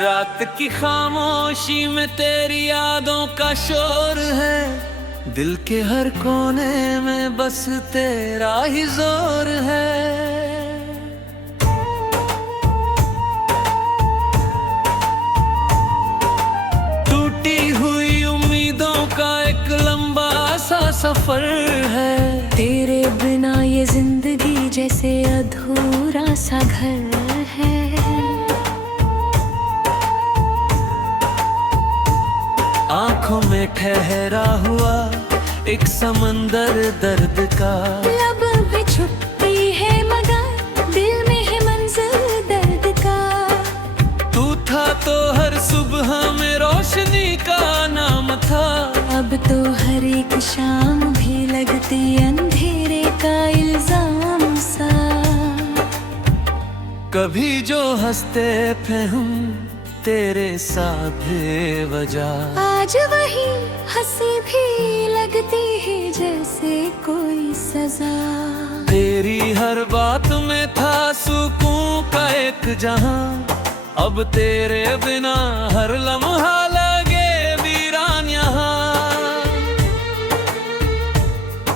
रात की खामोशी में तेरी यादों का शोर है, दिल के हर कोने में बस तेरा ही जोर है। टूटी हुई उम्मीदों का एक लंबा सा सफर है, तेरे बिना ये जिंदगी जैसे अधूरा सा घर है। आंखों में ठहरा हुआ एक समंदर दर्द का, लब पे छुपी है मगर दिल में है मंजिल दर्द का। तू था तो हर सुबह में रोशनी का नाम था, अब तो हर एक शाम भी लगती अंधेरे का इल्जाम सा। कभी जो हंसते थे हम तेरे साथ बेवजह, आज वही हंसी भी लगती है जैसे कोई सजा। तेरी हर बात में था सुकून का एक जहां, अब तेरे बिना हर लम्हा लगे वीरान यहाँ।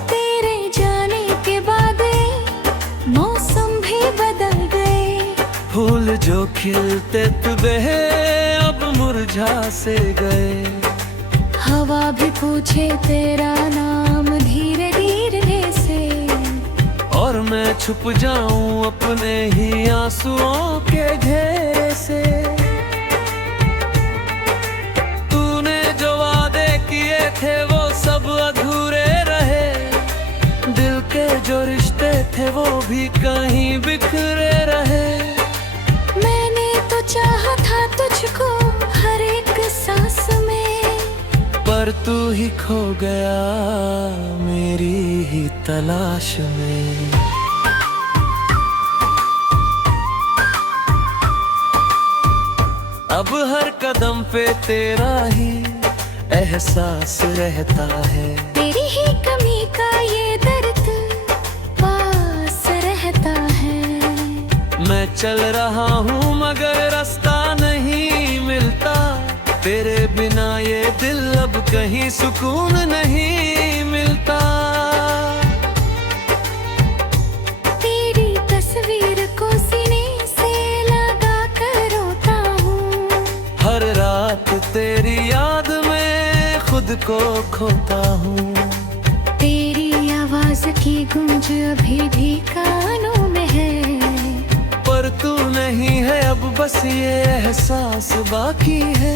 तेरे जाने के बाद मौसम भी बदल गए, फूल जो खिलते थे अब मुरझा से गए। हवा भी पूछे तेरा नाम धीरे धीरे से, और मैं छुप जाऊं अपने ही आंसुओं के घेरे से। तूने जो वादे किए थे वो सब अधूरे रहे, दिल के जो रिश्ते थे वो भी कहीं बिखरे रहे। मैंने तो चाहा था तुझको हर एक सांस में, पर तू ही खो गया मेरी ही तलाश में। अब हर कदम पे तेरा ही एहसास रहता है, तेरी ही कमी का ये दर्द पास रहता है। मैं चल रहा हूँ मगर रास्ता नहीं मिलता, तेरे बिना ये दिल अब कहीं सुकून नहीं मिलता। तेरी तस्वीर को सीने से लगा कर रोता हूँ, हर रात तेरी याद में खुद को खोता हूँ। तेरी आवाज की गूंज अभी भी कानों में है, पर तू नहीं है अब बस ये एहसास बाकी है।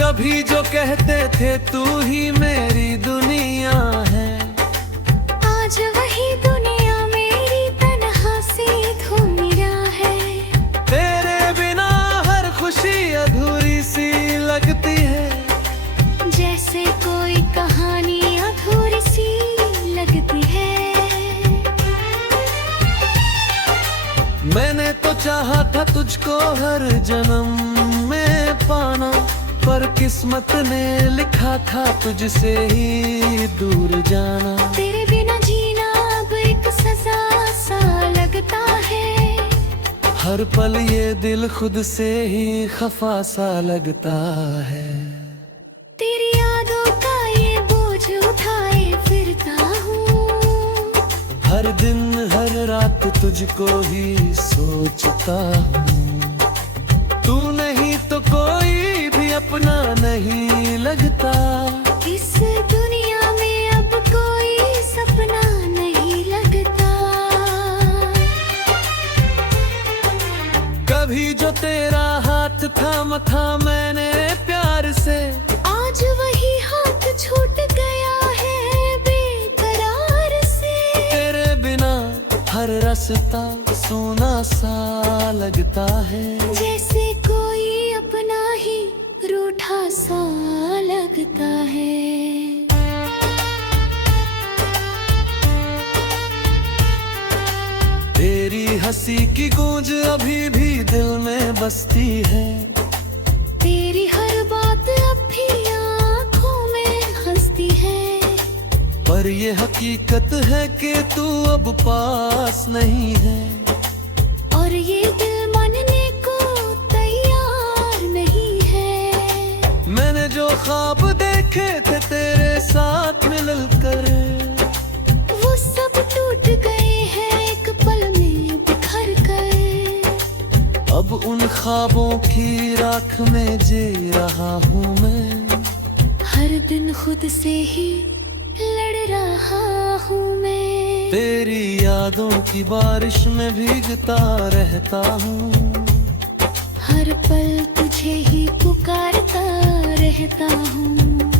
कभी जो कहते थे तू ही मेरी दुनिया है, आज वही दुनिया मेरी तन्हा सी धुमिया है। तेरे बिना हर खुशी अधूरी सी लगती है, जैसे कोई कहानी अधूरी सी लगती है। मैंने तो चाहा था तुझको हर जन्म में पाना, पर किस्मत ने लिखा था तुझसे ही दूर जाना। तेरे बिना जीना अब एक सजा सा लगता है, हर पल ये दिल खुद से ही खफा सा लगता है। तेरी यादों का ये बोझ उठाए फिरता हूँ, हर दिन हर रात तुझको ही सोचता हूँ। तू नहीं तो कोई भी अपना नहीं लगता, इस दुनिया में अब कोई सपना नहीं लगता। कभी जो तेरा हाथ थामा था मैंने प्यार से, आज वही हाथ छूट गया है बेकरार से। तेरे बिना हर रास्ता सूना सा लगता है, जैसे कोई अपना ही रूठा सा लगता है। तेरी हंसी की गूंज अभी भी दिल में बसती है, तेरी हर बात अब भी आँखों में पर ये हकीकत है कि तू अब पास नहीं है, और ये दिल मानने को तैयार नहीं है। मैंने जो ख्वाब देखे थे तेरे साथ मिलल कर, वो सब टूट गए हैं एक पल में बिखर कर। अब उन ख्वाबों की राख में जी रहा हूँ मैं, हर दिन खुद से ही लड़ रहा हूँ मैं। तेरी यादों की बारिश में भीगता रहता हूँ, हर पल तुझे ही पुकारता रहता हूँ,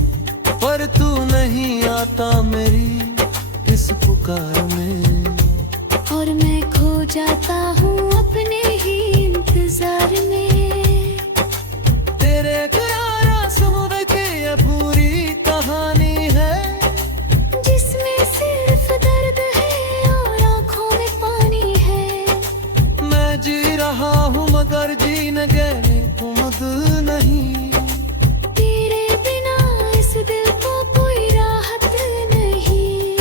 पर तू नहीं आता मेरी इस पुकार में, और मैं खो जाता हूँ अपने ही इंतजार में। तेरे करारा समुद्र की ये पूरी कहानी है, जिसमें सिर्फ दर्द है और आँखों में पानी है। मैं जी रहा हूँ मगर जीने गए उम्द नहीं, तेरे बिना इस दिल को कोई राहत नहीं।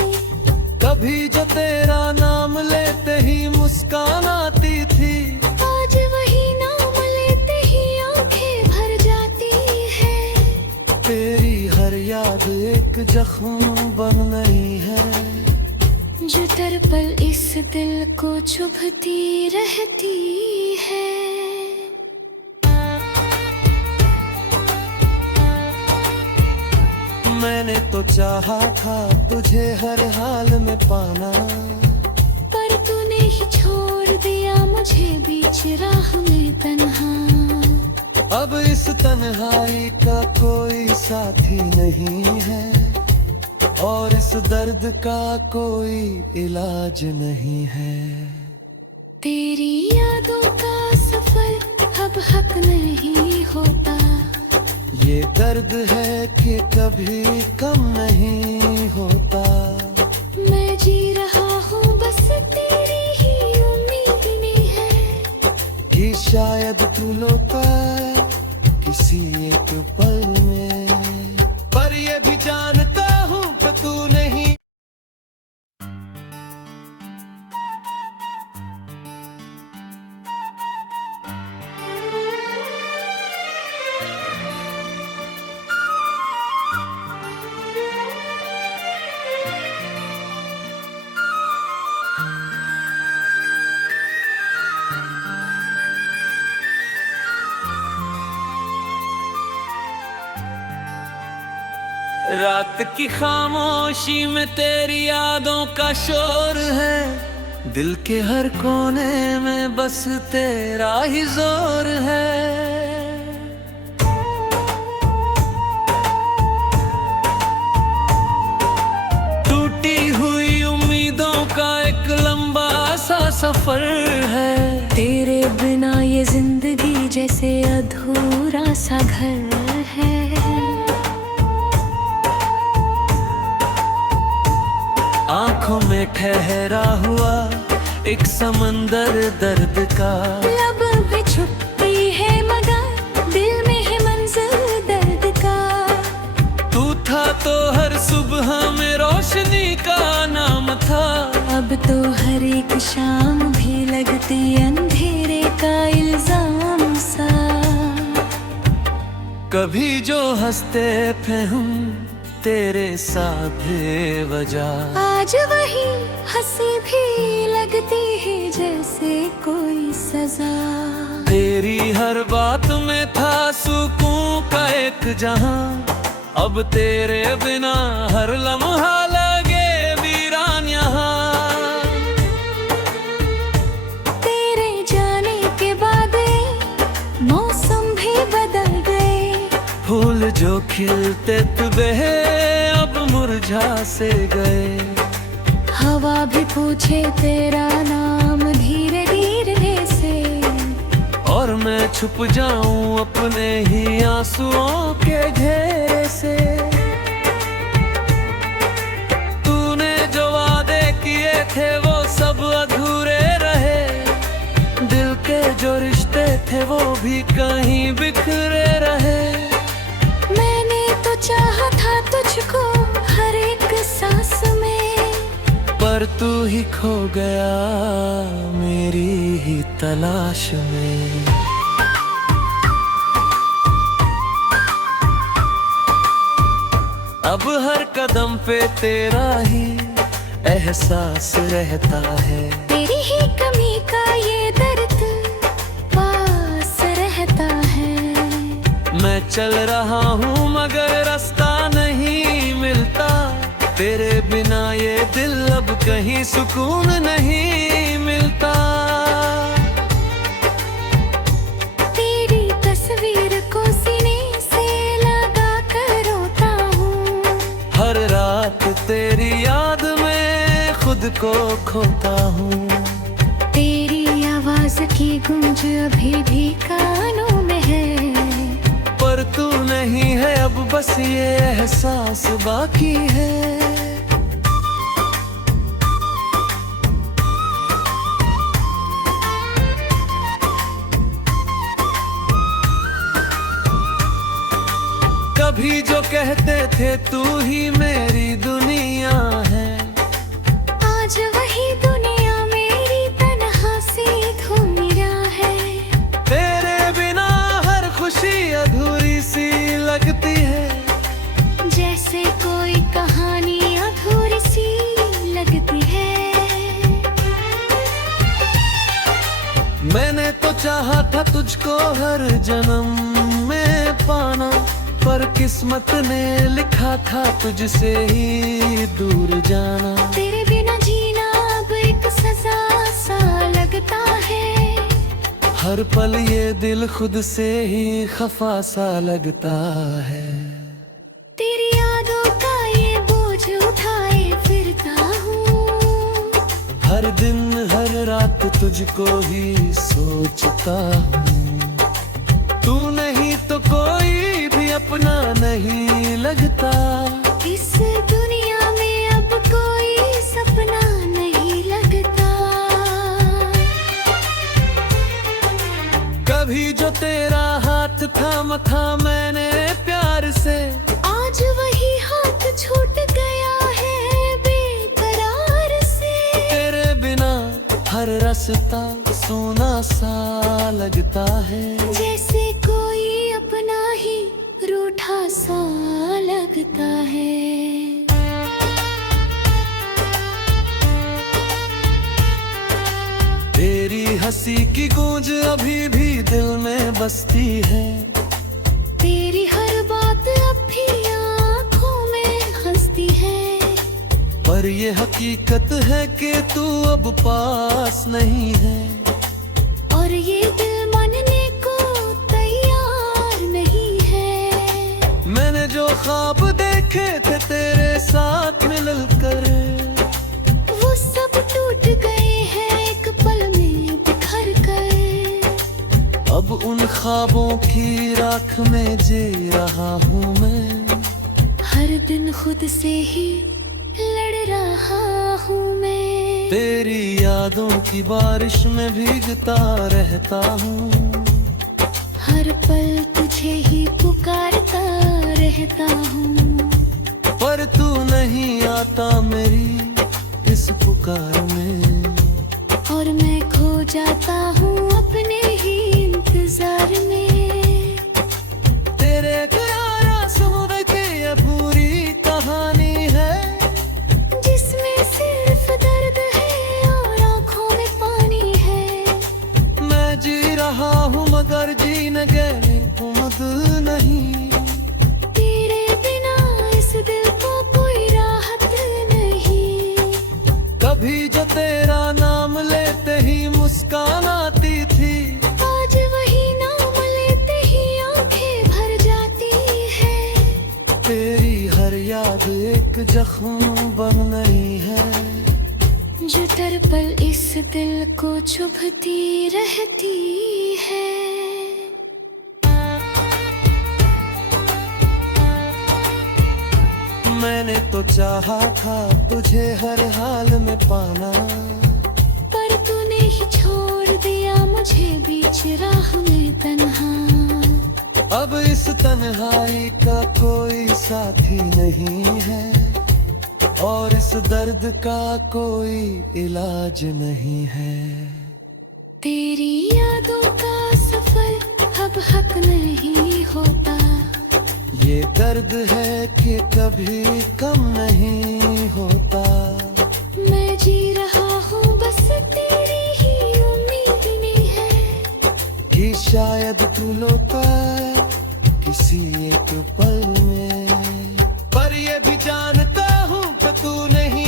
कभी जो तेरा नाम लेते ही मुस्कान आती थी, आज वही नाम लेते ही आंखें भर जाती है। तेरी हर याद एक जख्म बन रही है, जो हर पल इस दिल को चुभती रहती है। मैंने तो चाहा था तुझे हर हाल में पाना, पर तूने ही छोड़ दिया मुझे बीच राह में तन्हा। अब इस तन्हाई का कोई साथी नहीं है, और इस दर्द का कोई इलाज नहीं है। तेरी यादों का सफर अब हक नहीं होता, ये दर्द है कि कभी कम नहीं होता। मैं जी रहा हूँ बस तेरी ही उम्मीद में है, कि शायद तू लौटा किसी एक पल में, पर ये भी जानता हूँ कि तू नहीं। रात की खामोशी में तेरी यादों का शोर है, दिल के हर कोने में बस तेरा ही जोर है। टूटी हुई उम्मीदों का एक लंबा सा सफर है, तेरे बिना ये जिंदगी जैसे अधूरा सा घर है। आंखों में ठहरा हुआ एक समंदर दर्द का, लब पे छुपी है मगर दिल में है मंजिल दर्द का। तू था तो हर सुबह में रोशनी का नाम था, अब तो हर एक शाम भी लगती अंधेरे का इल्जाम सा। कभी जो हंसते थे हम तेरे साथ बेवजह, आज वही हंसी भी लगती है जैसे कोई सजा। तेरी हर बात में था सुकून का एक जहां, अब तेरे बिना हर लम्हा लगे वीरान यहाँ। तेरे जाने के बाद मौसम भी बदल गए, फूल जो खिलते थे अब मुरझा से गए। हवा भी पूछे तेरा नाम धीरे धीरे से, और मैं छुप जाऊं अपने ही आंसुओं के घेरे से। तूने जो वादे किए थे वो सब अधूरे रहे, दिल के जो रिश्ते थे वो भी कहीं बिखरे रहे। मैंने तो चाहा था तुझको हर एक सांस पर तू ही खो गया मेरी ही तलाश में। अब हर कदम पे तेरा ही एहसास रहता है, तेरी ही कमी का ये दर्द पास रहता है। मैं चल रहा हूँ मगर रास्ता नहीं मिलता, तेरे बिना ये दिल अब कहीं सुकून नहीं मिलता। तेरी तस्वीर को सीने से लगा कर रोता हूँ, हर रात तेरी याद में खुद को खोता हूँ। तेरी आवाज की गूंज अभी भी कानों में है, पर तू नहीं है अब बस ये एहसास बाकी है। कभी जो कहते थे तू ही मेरी दुनिया है, आज वही दुनिया मेरी तन्हा सी धुमिया है। तेरे बिना हर खुशी अधूरी सी लगती है, जैसे कोई कहानी अधूरी सी लगती है। मैंने तो चाहा था तुझको हर जन्म में पाना, पर किस्मत ने लिखा था तुझसे ही दूर जाना। तेरे बिना जीना अब एक सजा सा लगता है, हर पल ये दिल खुद से ही खफा सा लगता है। तेरी यादों का ये बोझ उठाए फिरता हूँ, हर दिन हर रात तुझको ही सोचता हूँ। तू नहीं तो कोई भी अपना नहीं लगता, इस दुनिया में अब कोई सपना नहीं लगता। कभी जो तेरा हाथ थामा था मैंने प्यार से, आज वही हाथ छूट गया है बेकरार से। तेरे बिना हर रास्ता सूना सा लगता है, जैसे कोई अपना ही रूठा सा लगता है। तेरी हंसी की गूंज अभी भी दिल में बसती है, तेरी हर बात अब भी आँखों में हंसती है। पर ये हकीकत है कि तू अब पास नहीं है, और ये दिल मानने को तैयार नहीं है। मैंने जो ख्वाब देखे थे तेरे साथ मिलकर, वो सब टूट गए हैं एक पल में बिखर कर। अब उन ख्वाबों की राख में जी रहा हूँ मैं, हर दिन खुद से ही लड़ रहा हूँ मैं। तेरी यादों की बारिश में भीगता रहता हूँ, हर पल तुझे ही पुकारता रहता हूँ, पर तू नहीं आता मेरी इस पुकार में। और मैं खो जाता हूँ अपने ही इंतजार में। तेरे करारा समुद्र की ये पूरी कहानी है, जिसमें सिर्फ दर्द है और आँखों में पानी है। मैं जी रहा हूँ मगर जीने गए उम्द नहीं, तेरे बिना इस दिल को कोई राहत नहीं। कभी जो तेरा नाम लेते ही मुस्कान आती थी, आज वही नाम लेते ही आंखें भर जाती है। तेरी हर याद एक जख्म बन रही है, जो पल इस दिल को चुभती रहती है। मैंने तो चाहा था तुझे हर हाल में पाना, पर तूने ही छोड़ दिया मुझे बीच राह में तन्हा। अब इस तन्हाई का कोई साथी नहीं है, और इस दर्द का कोई इलाज नहीं है। तेरी यादों का सफर अब हक नहीं होता। ये दर्द है कि कभी कम नहीं होता। मैं जी रहा हूँ बस तेरी ही उम्मीद में है कि शायद तू लौटा किसी एक पल में, पर ये भी जानता हूँ कि तू नहीं।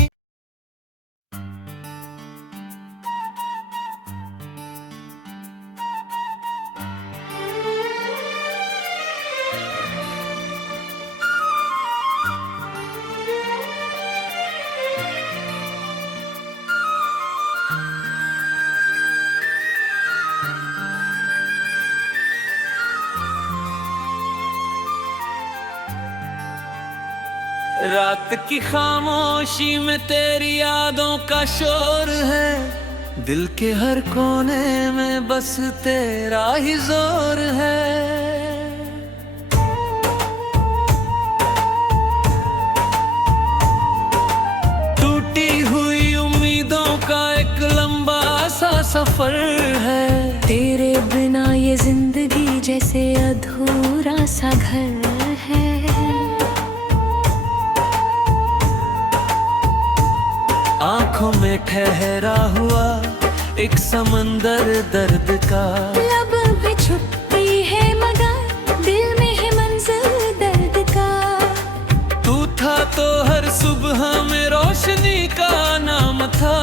रात की खामोशी में तेरी यादों का शोर है। दिल के हर कोने में बस तेरा ही जोर है। टूटी हुई उम्मीदों का एक लंबा सा सफर है। तेरे बिना ये जिंदगी जैसे अधूरा सा घर है। आंखों में ठहरा हुआ एक समंदर दर्द का। लब पे छुपी है मगर दिल में है मंजिल दर्द का। तू था तो हर सुबह में रोशनी का नाम था।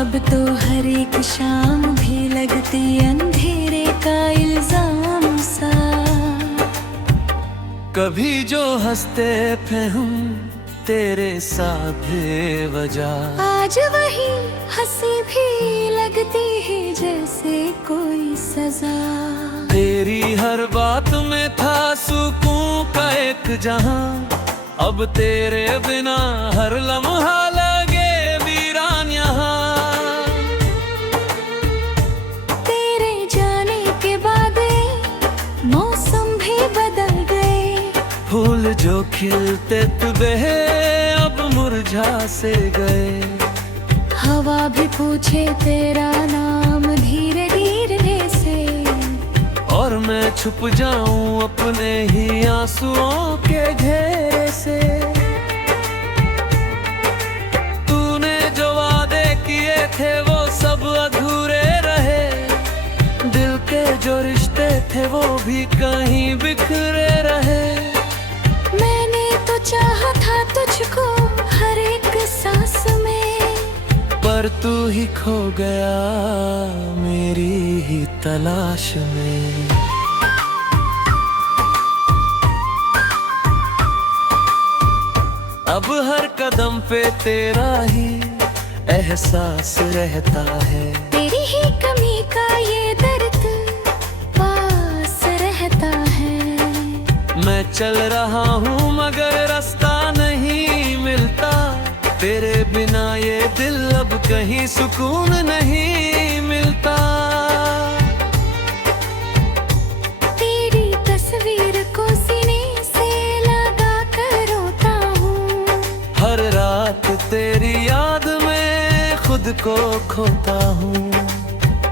अब तो हर एक शाम भी लगती अंधेरे का इल्जाम सा। कभी जो हंसते थे हम तेरे साथ बेवजह, आज वही हंसी भी लगती है जैसे कोई सजा। तेरी हर बात में था सुकून का एक जहां। अब तेरे बिना हर लम्हा लगे वीरान यहाँ। तेरे जाने के बाद मौसम भी बदल गए। फूल जो खिलते थे अब मुरझा से गए। हवा भी पूछे तेरा नाम धीरे धीरे से। और मैं छुप जाऊं अपने ही आंसुओं के घेरे से। तूने जो वादे किए थे वो सब अधूरे रहे। दिल के जो रिश्ते थे वो भी कहीं बिखरे रहे। मैंने तो चाहा था तुझको हर एक सांस में, पर तू ही खो गया मेरी ही तलाश में। अब हर कदम पे तेरा ही एहसास रहता है। तेरी ही कमी का ये दर्द पास रहता है। मैं चल रहा हूँ मगर रास्ता नहीं मिलता। तेरे बिना ये दिल अब कहीं सुकून नहीं मिलता। तेरी तस्वीर को सीने से लगा कर रोता हूँ। हर रात तेरी याद में खुद को खोता हूँ।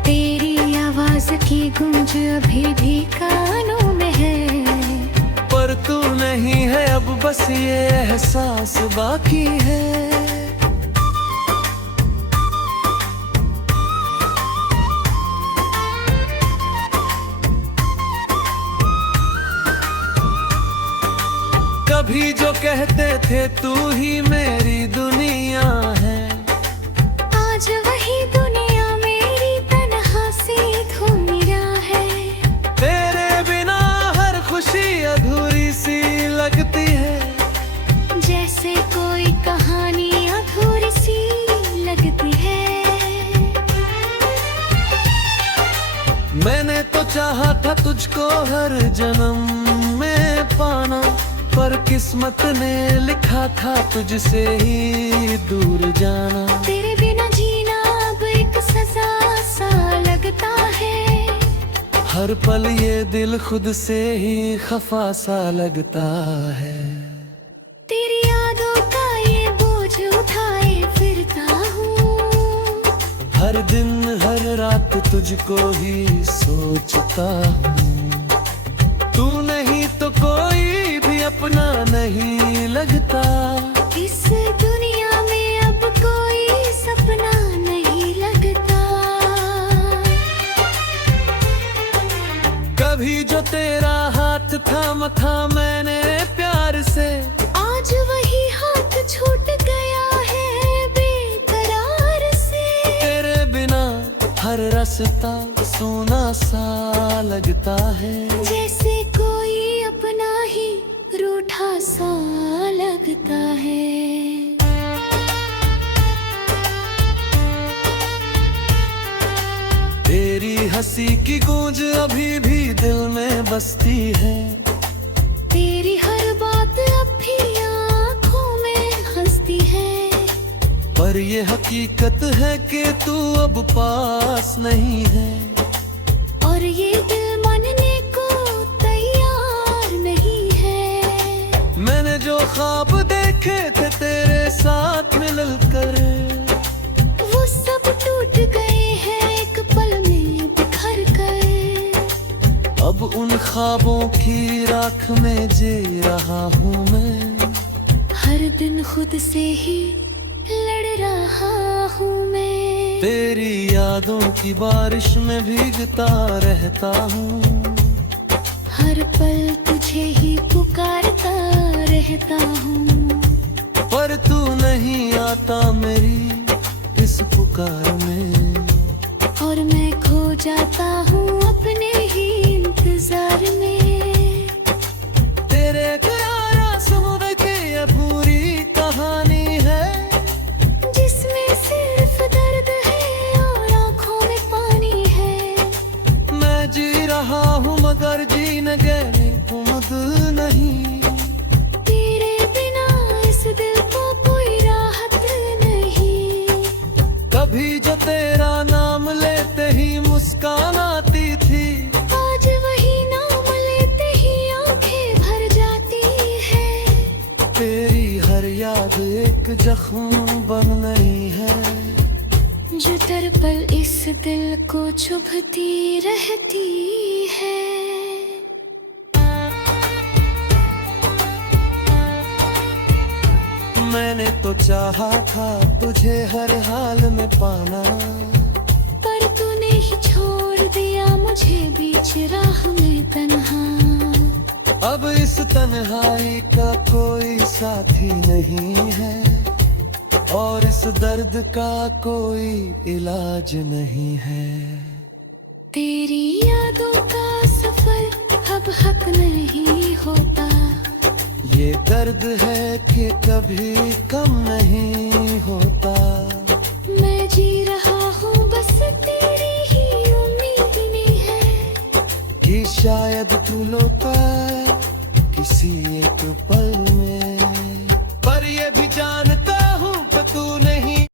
तेरी आवाज की गूंज अभी भी कानों में है। पर तू नहीं है अब बस ये एहसास बाकी है। कभी जो कहते थे तू ही मेरी दुनिया है। आज वही दुनिया मेरी तन्हा सी धुमिया है। तेरे बिना हर खुशी अधूरी सी लगती है। जैसे कोई कहानी अधूरी सी लगती है। मैंने तो चाहा था तुझको हर जन्म में पाना। पर किस्मत ने लिखा था तुझसे ही दूर जाना। तेरे बिना जीना अब एक सजा सा लगता है। हर पल ये दिल खुद से ही खफा सा लगता है। तेरी यादों का ये बोझ हर दिन हर रात तुझको ही सोचता हूँ। तू नहीं तो कोई भी अपना नहीं लगता। इस दुनिया में अब कोई सपना नहीं लगता। कभी जो तेरा हाथ थामा था मैंने प्यार से, आज वही हाथ छूट गया है बेकरार से। तेरे बिना हर रास्ता सोना सा लगता है, जैसे कोई अपना ही रूठा सा लगता है। तेरी हंसी की गूंज अभी भी दिल में बसती है। तेरी हर बात अब भी आँखों में हंसती है। पर ये हकीकत है कि तू अब पास नहीं है, और ये दिल मानने को तैयार नहीं है। मैंने जो ख्वाब देखे थे तेरे साथ मिलकर कर, वो सब टूट गए हैं एक पल में बिखर कर। अब उन ख्वाबों की राख में जी रहा हूँ मैं। हर दिन खुद से ही लड़ रहा हूँ मैं। तेरी यादों की बारिश में भीगता रहता हूँ। हर पल तुझे ही पुकारता रहता हूँ। पर तू नहीं आता मेरी इस पुकार में, और मैं खो जाता हूँ अपने ही इंतजार में। तेरे करारा समुद्र की ये पूरी कहानी है, जिसमें सिर्फ दर्द है और आँखों में पानी है। मैं जी रहा हूँ मगर जीने गए उम्मीद नहीं। तेरे बिना इस दिल को कोई राहत नहीं। कभी जो तेरा नाम लेते ही मुस्कान आती थी, आज वही नाम लेते ही आंखें भर जाती है। तेरी हर याद एक जख्म बन नहीं है, जो दर पल इस दिल को चुभती रहती है। मैंने तो चाहा था तुझे हर हाल में पाना, पर तूने ही छोड़ दिया मुझे बीच राह में तन्हा। अब इस तन्हाई का कोई साथी नहीं है, और इस दर्द का कोई इलाज नहीं है। तेरी यादों का सफर अब हक नहीं होता। ये दर्द है कि कभी कम नहीं होता। मैं जी रहा हूँ बस तेरी ही उम्मीद में है, कि शायद तू लौटा किसी